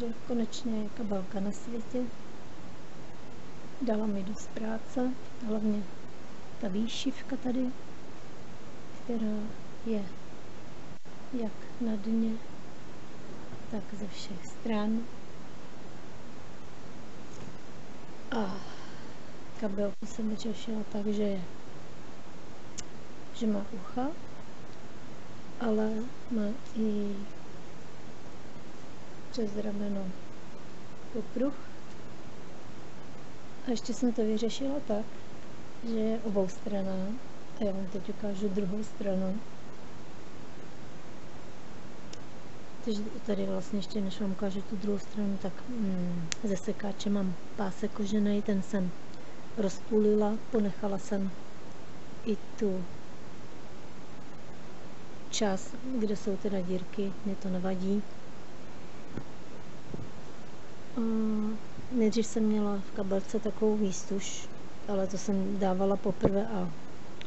Takže konečně je kabelka na světě. Dala mi dost práce, hlavně ta výšivka tady, která je jak na dně, tak ze všech stran. A kabelku jsem vyčešila tak, že má ucha, ale má i přes rameno popruh. A ještě jsem to vyřešila tak, že je oboustranná. A já vám teď ukážu druhou stranu. Takže tady vlastně ještě než vám ukážu tu druhou stranu, tak ze sekáče mám pásek kožený, ten jsem rozpůlila, ponechala jsem i tu část, kde jsou teda dírky, mě to nevadí. Nejdřív jsem měla v kabelce takovou výstuž, ale to jsem dávala poprvé a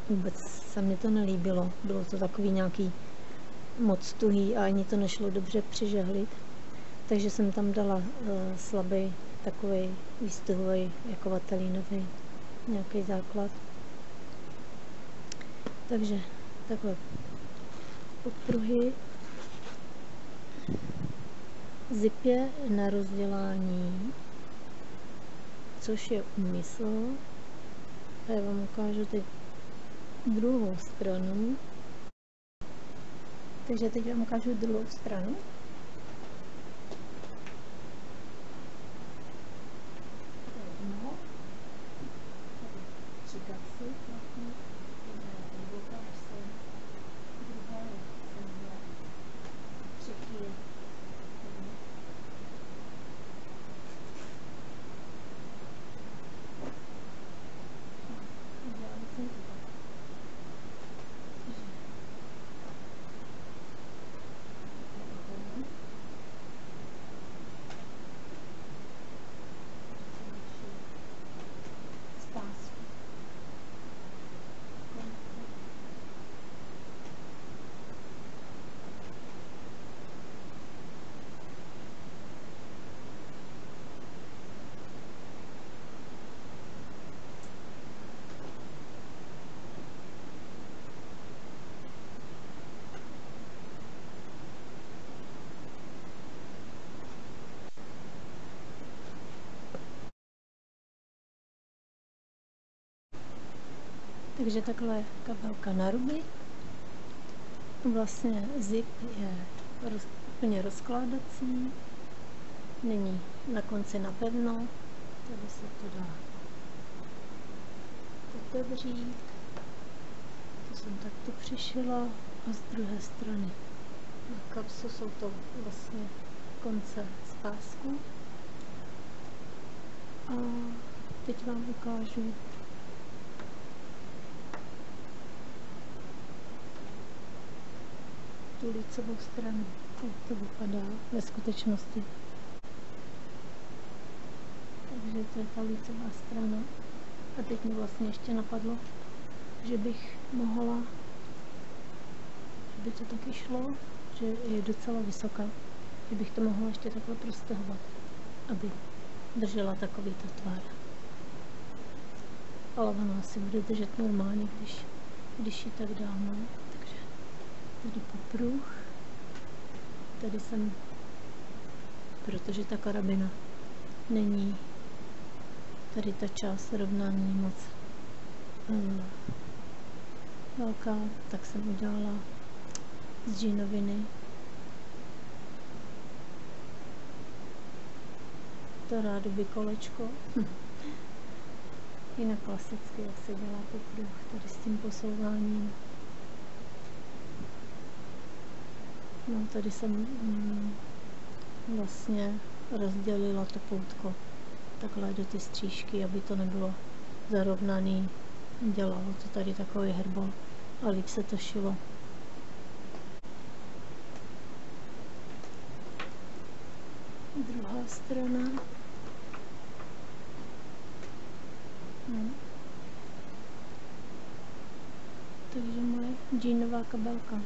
vůbec se mi to nelíbilo. Bylo to takový nějaký moc tuhý a ani to nešlo dobře přižehlit. Takže jsem tam dala slabý takový výstuhový, jako vatelínový nějaký základ. Takže takhle podpruhy. Zip je na rozdělání, což je úmysl. A já vám ukážu teď druhou stranu. Takže teď vám ukážu druhou stranu. Takže takhle kabelka na ruby. Vlastně zip je úplně rozkládací, není na konci napevno, tady se to dá otevřít. To jsem takto přišila a z druhé strany na kapsu jsou to vlastně konce z pásku. A teď vám ukážu tu lícovou stranu, jak to vypadá ve skutečnosti. Takže to je ta lícová strana. A teď mi vlastně ještě napadlo, že bych mohla, že by to taky šlo, že je docela vysoká, že bych to mohla ještě takhle prostahovat, aby držela takovýto tvar. Ale ona asi bude držet normálně, když ji tak dáme. Takže tady popruh, tady jsem, protože ta karabina není, tady ta část rovná není moc velká, tak jsem udělala z džínoviny to rádoby kolečko. Jinak klasicky, jak se dělá popruh, tady s tím posouváním. No, tady jsem vlastně rozdělila to poutko takhle do ty střížky, aby to nebylo zarovnaný. Dělalo to tady takový herbol a líp se to šilo. Druhá strana. Takže moje džínová kabelka.